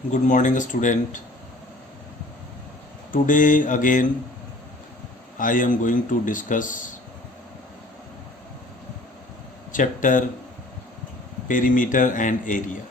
Good morning, student. Today again I am going to discuss chapter perimeter and area.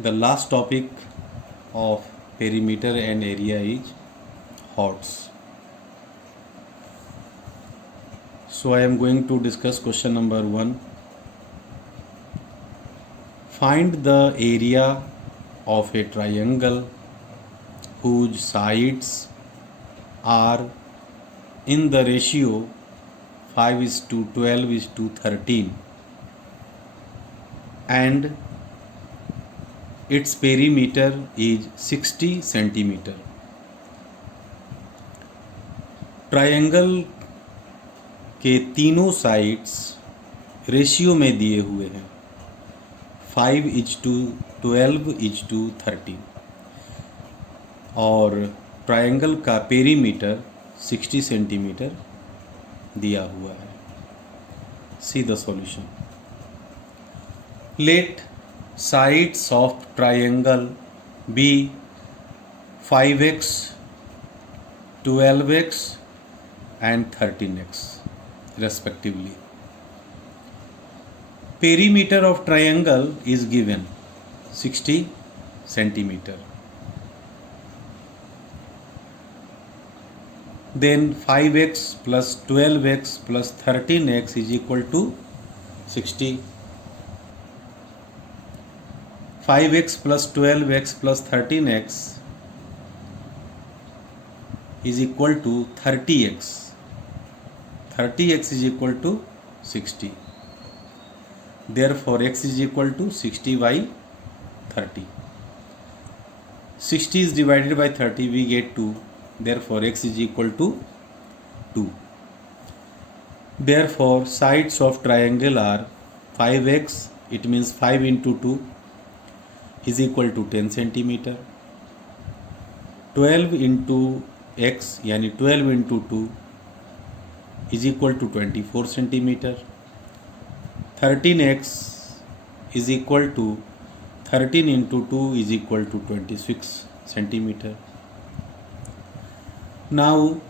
The last topic of perimeter and area is HOTS. So I am going to discuss question number 1. Find the area of a triangle whose sides are in the ratio 5:12:13 and its perimeter is 60 centimeter. Triangle के तीनों sides ratio में दिए हुए हैं 5:12:13 और triangle का perimeter 60 centimetre दिया हुआ है. See the solution. Let sides of triangle be 5x, 12x and 13x respectively. Perimeter of triangle is given 60 centimeter. Then 5x plus 12x plus 13x is equal to 60. 5x plus 12x plus 13x is equal to 30x. 30x is equal to 60. Therefore x is equal to 60 by 30. 60 is divided by 30, we get 2. Therefore x is equal to 2. Therefore sides of triangle are 5x, it means 5 into 2 is equal to 10 centimeter. 12 into x यानी 12 into 2 is equal to 24 centimeter. 13x is equal to 13 into 2 is equal to 26 centimeter. Now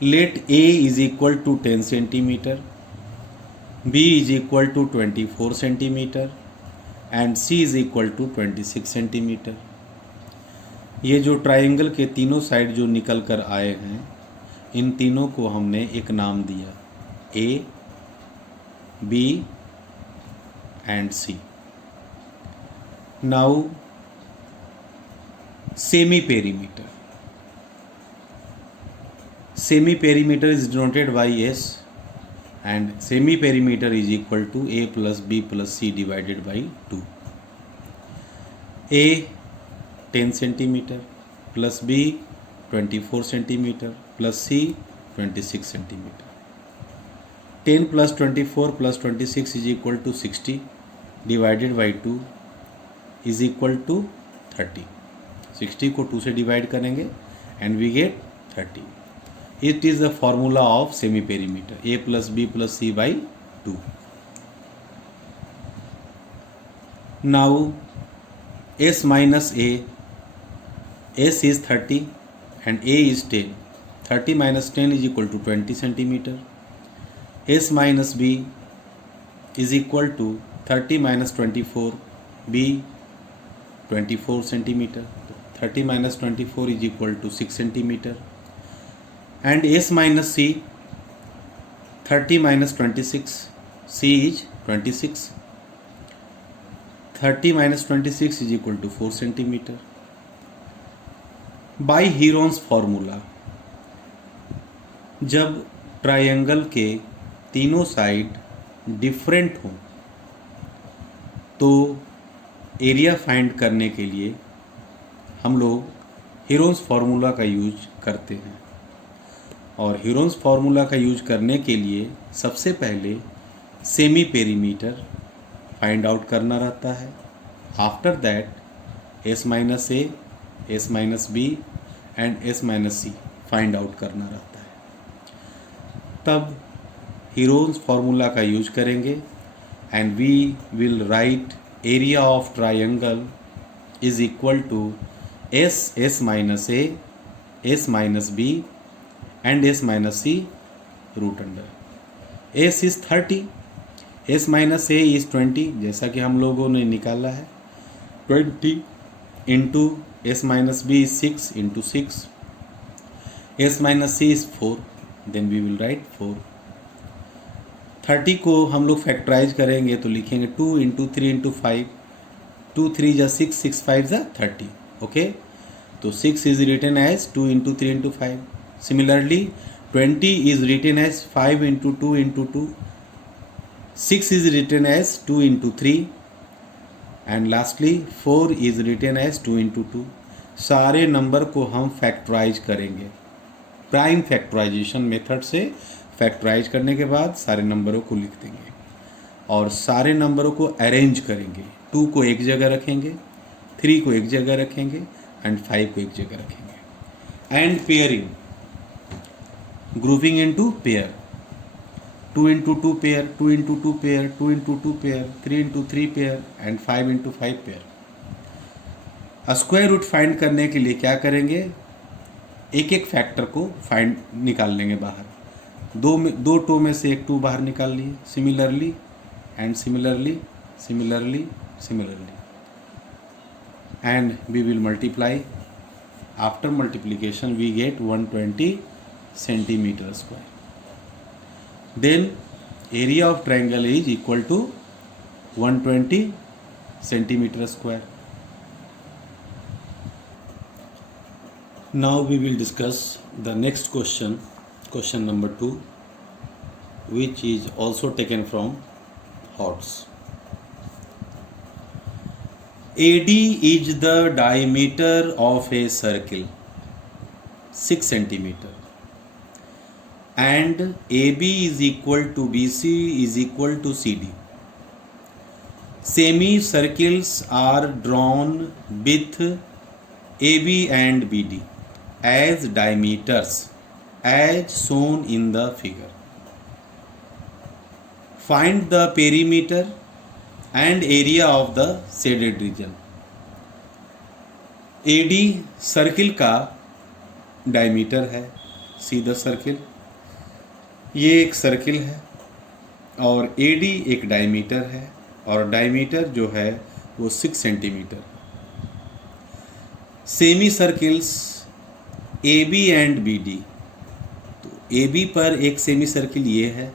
let A is equal to 10 centimeter, B is equal to 24 centimeter and C is equal to 26 centimeter. ये जो triangle के तीनों side जो निकल कर आए हैं इन तीनों को हमने एक नाम दिया A, B and C. Now semi perimeter. Semi perimeter is denoted by S and semi perimeter is equal to A plus B plus C divided by 2. A 10 centimeter plus B 24 centimeter plus C 26 centimeter. 10 plus 24 plus 26 is equal to 60 divided by 2 is equal to 30. 60 को 2 से divide करेंगे and we get 30. It is the formula of semi perimeter A plus B plus C by 2. Now S minus A, S is 30 and A is 10. 30 minus 10 is equal to 20 centimeter. S minus B is equal to 30 minus 24, B 24 centimeter. 30 minus 24 is equal to 6 centimeter. And S minus C, 30 minus 26, C is 26. 30 minus 26 is equal to 4 centimeter. By Heron's formula, जब triangle के तीनों side different हों तो area find करने के लिए हम लोग हीरोन्स फार्मूला का यूज करते हैं. और हीरोन्स फार्मूला का यूज करने के लिए सबसे पहले सेमी पेरीमीटर फाइंड आउट करना रहता है. After that S minus A, S minus B and S minus C find out करना रहता है. तब हीरोन्स फार्मूला का यूज करेंगे and we will write area of triangle is equal to s minus a, s minus b and s minus c root under. s is 30, s minus a is 20, जैसा कि हम लोगों ने निकाला है. 20 into s minus b is 6 into 6, s minus c is 4, then we will write 4. 30 को हम लोग फैक्टराइज करेंगे तो लिखेंगे 2 इंटू 3 इंटू 5, 2 3 जा 6, 6 5 जा 30. ओके, तो 6 is written as 2 into 3 into 5. Similarly 20 is written as 5 into 2 into 2, 6 is written as 2 into 3 and lastly 4 is written as 2 into 2. सारे नंबर को हम फैक्टराइज करेंगे. प्राइम फैक्टराइजेशन मेथड से फैक्टराइज करने के बाद सारे नंबरों को लिख देंगे और सारे नंबरों को अरेंज करेंगे. 2 को एक जगह रखेंगे, 3 को एक जगह रखेंगे एंड 5 को एक जगह रखेंगे. And pairing, grouping into pair, 2 into 2 pair, 2 into 2 pair, 2 into 2 pair, 3 into 3 pair and 5 into 5 pair. Square root find करने के लिए क्या करेंगे, एक एक फैक्टर को फाइंड निकाल लेंगे बाहर. दो टो में से एक 2 बाहर निकाल लिए. Similarly and similarly, similarly similarly, and we will multiply. After multiplication we get 120 centimetre square. Then area of triangle is equal to 120 centimetre square. Now we will discuss the next question, question number 2, which is also taken from HOTS. AD is the diameter of a circle, 6 centimeter, and AB is equal to BC is equal to CD. Semicircles are drawn with AB and BD as diameters as shown in the figure. Find the perimeter and area of the shaded region. AD circle का diameter है. See the circle, ये एक circle है और AD एक diameter है और diameter जो है वो 6 centimetre. Semi circles AB and BD, तो AB पर एक सेमी सर्किल ये है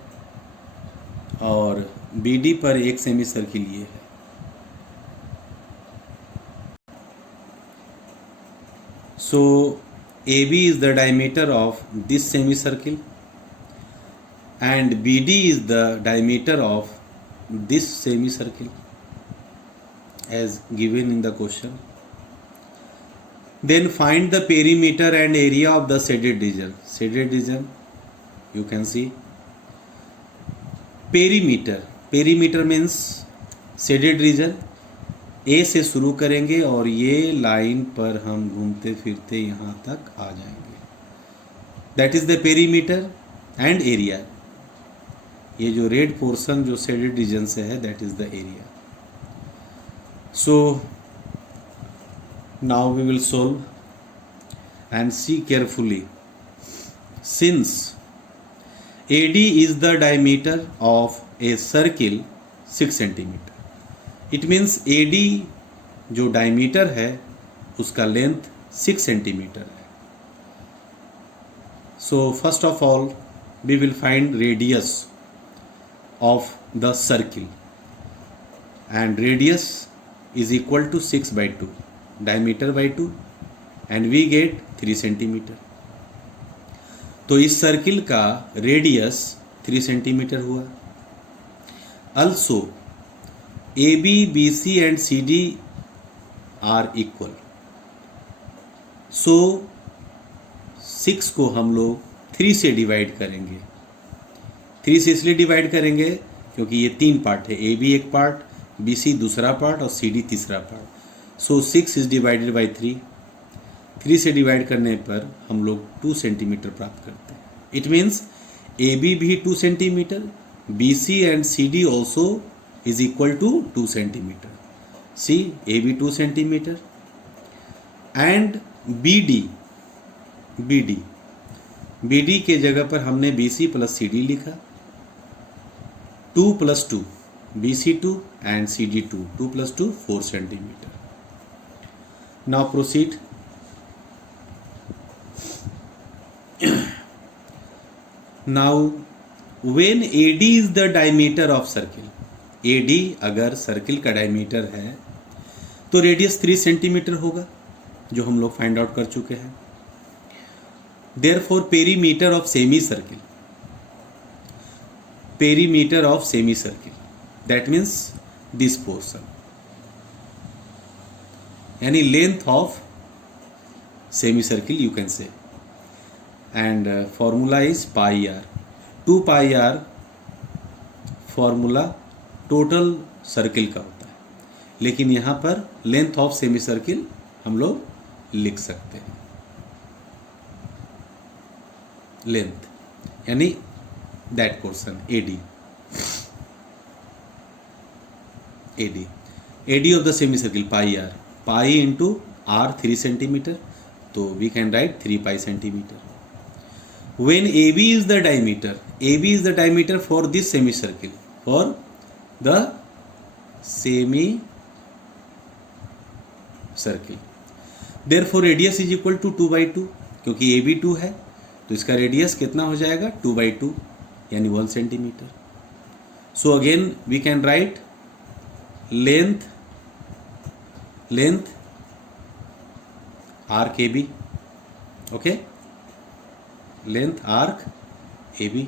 और BD पर एक सेमी सर्किल ये है. सो AB is the diameter of this semicircle and BD is the diameter of this semicircle as given in the question. Then find the perimeter and area of the shaded region. Shaded region, you can see perimeter. Perimeter means shaded region. A से शुरू करेंगे और ये line पर हम घूमते फिरते यहाँ तक आ जाएंगे. That is the perimeter and area. ये जो रेड पोर्शन जो shaded region से है, that is the area. So now we will solve and see carefully. Since AD is the diameter of a circle 6 centimeter, it means AD जो diameter है उसका length 6 centimetre है. So first of all we will find radius of the circle and radius is equal to 6 by 2, diameter by 2 and we get 3 centimetre. तो इस circle का radius 3 centimetre हुआ. Also AB, BC and CD are equal. So 6 को हम लोग 3 से divide करेंगे. 3 से इसलिए डिवाइड करेंगे क्योंकि ये 3 पार्ट है. AB एक पार्ट, BC दूसरा पार्ट और CD तीसरा part. So 6 is divided by 3. 3 से डिवाइड करने पर हम लोग 2 सेंटीमीटर प्राप्त करते हैं. इट मीन्स AB भी 2 centimetre, BC and CD also is equal to 2 centimeter. See, AB 2 centimeter and BD के जगह पर हमने BC प्लस CD लिखा, 2 plus 2 BC2 and CD2, 2 plus 2 4 centimeter. Now proceed. Now when AD is the diameter of circle, AD अगर circle का diameter है तो radius 3 centimetre होगा, जो हम लोग फाइंड आउट कर चुके हैं. Therefore perimeter of semicircle, that means this portion, यानी length of semicircle you can say, and formula is pi r. 2 pi r formula total circle का होता है, लेकिन यहाँ पर लेंथ ऑफ सेमी सर्किल हम लोग लिख सकते हैं. लेंथ यानी that portion AD of the semi circle pi r, pi into r 3 centimetre, तो we can write 3 pi centimetre. When AB is the diameter for this semicircle, for the semicircle. Therefore radius is equal to 2 by 2, क्योंकि AB 2 है तो इसका radius कितना हो जाएगा 2 by 2 यानी 1 centimetre. So again we can write length arc AB, okay, length arc AB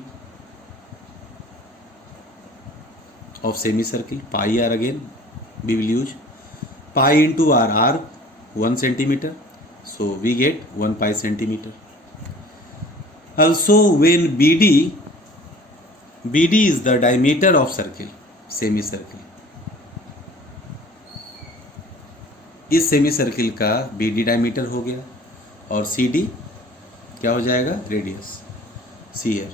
of semicircle. Pi r again we will use, pi into r, arc 1 centimeter, so we get 1 pi centimeter. Also when BD is the diameter of circle, semicircle, इस सेमीसर्किल का BD diameter हो गया और CD क्या हो जाएगा radius CR.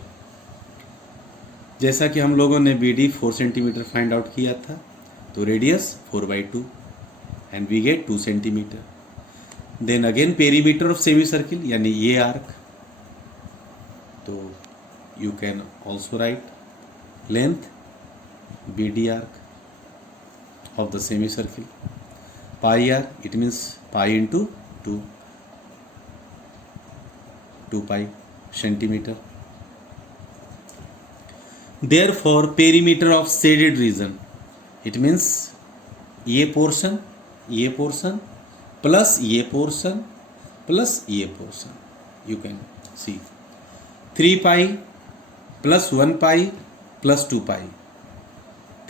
जैसा कि हम लोगों ने BD 4 सेंटीमीटर फाइंड आउट किया था, तो radius 4 by 2 and we get 2 centimetre. Then again perimeter of semi circle यानी ये आर्क, तो you can also write length BD arc of the semi circle pi r, it means pi into 2 pi centimetre. Therefore perimeter of shaded region, it means ये portion plus ये portion plus ये portion, you can see 3 pi plus 1 pi plus 2 pi,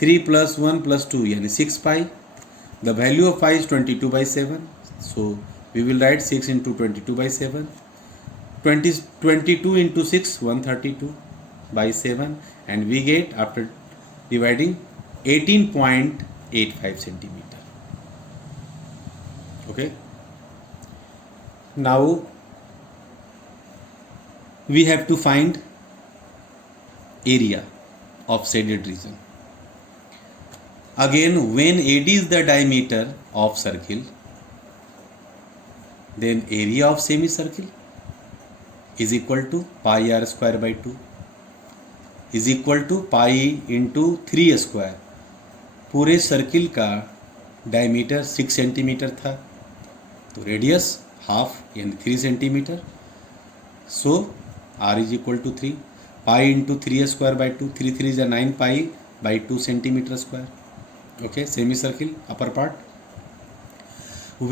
3 plus 1 plus 2 यानी 6 पाई. The value of pi is 22 by 7, so we will write 6 into 22 by 7. 22 into 6 132 by 7, and we get after dividing 18.85 centimeter. Okay, now we have to find area of shaded region. Again when AD is the diameter of circle, then area of semicircle is equal to pi r square by 2 is equal to pi into 3 square. पूरे circle का diameter 6 centimetre था, तो radius half यानी 3 centimetre, so r is equal to 3 pi into 3 square by 2, 3 3 is 9 pi by 2 centimetre square. Okay, semicircle upper part.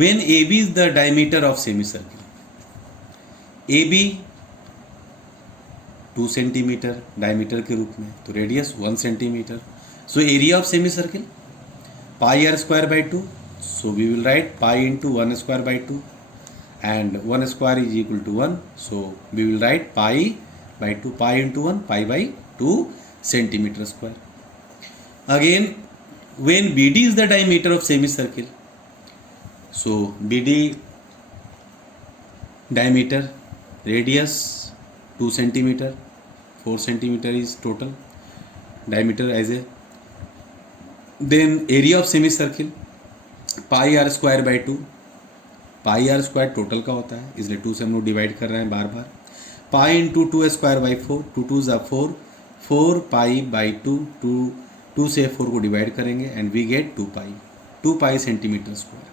When AB is the diameter of semicircle, AB 2 centimetre diameter के रूप में, तो radius 1 centimetre. So area of semicircle pi r square by 2, so we will write pi into 1 square by 2 and 1 square is equal to 1, so we will write pi by 2, pi into 1, pi by 2 centimeter square. Again when BD is the diameter of semicircle, so BD diameter, radius 2 centimeter, 4 centimeter is total diameter as a then area of semi circle pi r square by two, pi r square total का होता है इसलिए 2 से हम लोग divide कर रहे हैं बार बार। Pi into two square by four, two two ज़ा four, 4 pi by two, two से 4 को डिवाइड करेंगे and we get 2 pi centimetre square.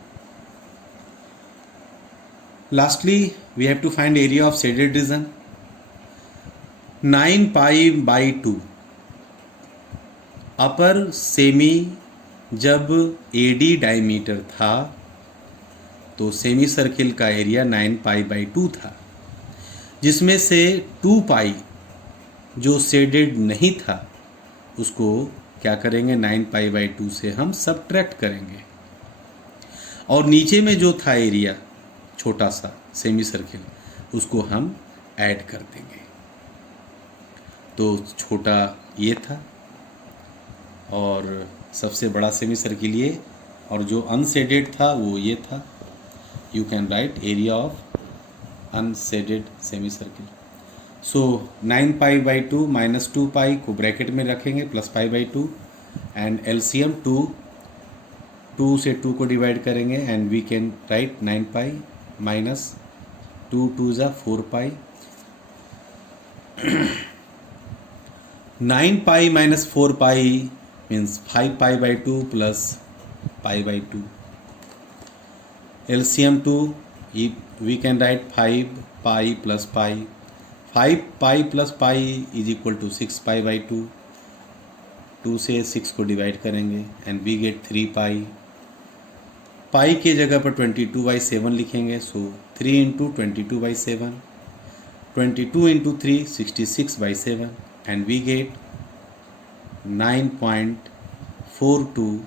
Lastly we have to find area of shaded region. 9 pi by two, upper semi जब AD diameter था तो semi circle का area 9 pi by two था, जिसमें से 2 पाई जो शेडेड नहीं था उसको क्या करेंगे 9 पाई बाई टू से हम सबट्रैक्ट करेंगे, और नीचे में जो था एरिया छोटा सा सेमी सर्किल उसको हम ऐड कर देंगे। तो छोटा ये था और सबसे बड़ा सेमी सर्किल ये, और जो अनशेडेड था वो ये था। You can write area of unshaded semi circle. So 9 pi by two minus 2 pi को ब्रैकेट में रखेंगे plus pi by two and LCM 2 से 2 को डिवाइड करेंगे and we can write 9 pi minus 2 2 ज़ा 4 pi. 9 pi minus 4 pi means 5 pi by two plus pi by two. LCM 2 we can write 5 pi plus pi, 5 pi plus pi is equal to 6 pi by 2, 2 से 6 को divide करेंगे and we get 3 pi. Pi के जगह पर 22/7 लिखेंगे, so 3 into 22/7, 22 into 3 66/7 and we get 9.42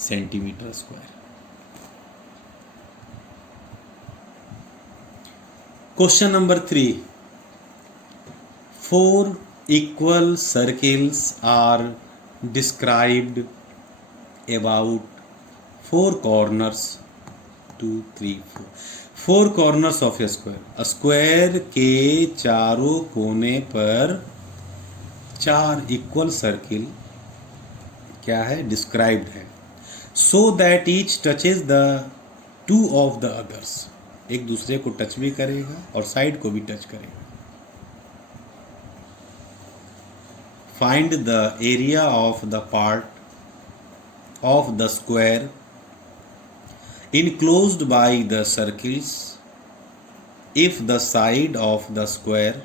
centimetre square. Question number 3. 4 equal circles are described about 4 corners, 2 3 4 corners of a square. A square के चारों कोने पर 4 equal circle क्या है described है, so that each touches the two of the others. एक दूसरे को टच भी करेगा और साइड को भी टच करेगा। Find the area of the part of the square enclosed by the circles if the side of the square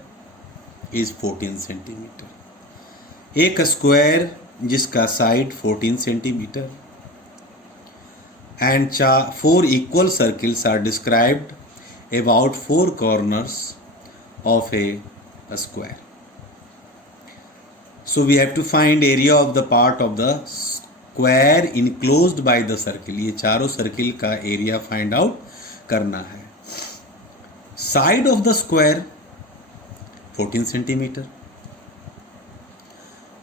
is 14 centimetre. एक स्क्वायर जिसका side 14 centimetre and 4 equal circles are described about 4 corners of a square. So we have to find area of the part of the square enclosed by the circle. ये चारों circle का area find out करना है। Side of the square 14 centimetre,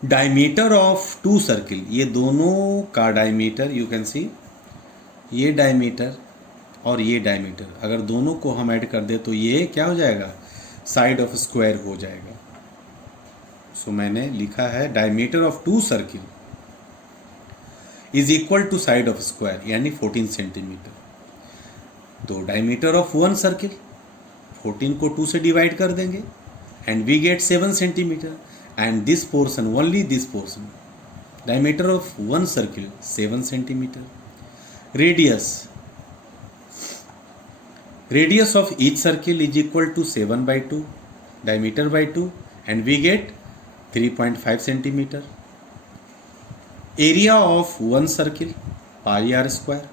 diameter of 2 circle, ये दोनों का diameter you can सी, ये diameter और ये डायमीटर अगर दोनों को हम ऐड कर दे तो ये क्या हो जाएगा साइड ऑफ स्क्वायर हो जाएगा। सो मैंने लिखा है diameter of 2 circle is equal to side of square यानी 14 सेंटीमीटर। तो डायमीटर ऑफ 1 सर्किल 14 को 2 से डिवाइड कर देंगे and we get 7 centimetre and this portion only this portion, diameter of 1 circle 7 centimetre. radius of each circle is equal to 7/2 diameter by 2 and we get 3.5 centimeter. Area of one circle pi r square,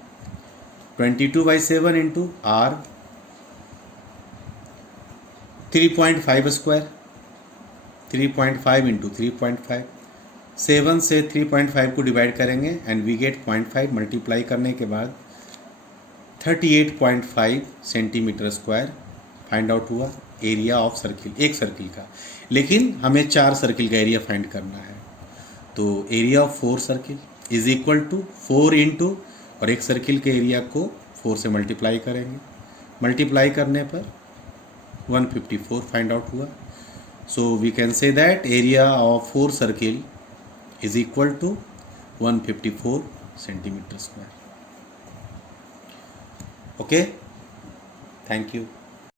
22/7 into r, 3.5 square, 3.5 into 3.5, 7 से 3.5 को divide करेंगे and we gate 0.5 multiply करने के बाद 38.5 centimetre square find out हुआ area of circle, एक circle का। लेकिन हमें 4 सर्किल का एरिया फाइंड करना है, तो area of 4 circle is equal to 4 into और एक सर्किल के एरिया को 4 से मल्टीप्लाई करेंगे, मल्टीप्लाई करने पर 154 फाइंड आउट हुआ। So we can say that area of 4 circle is equal to 154 centimeter square. Okay, thank you.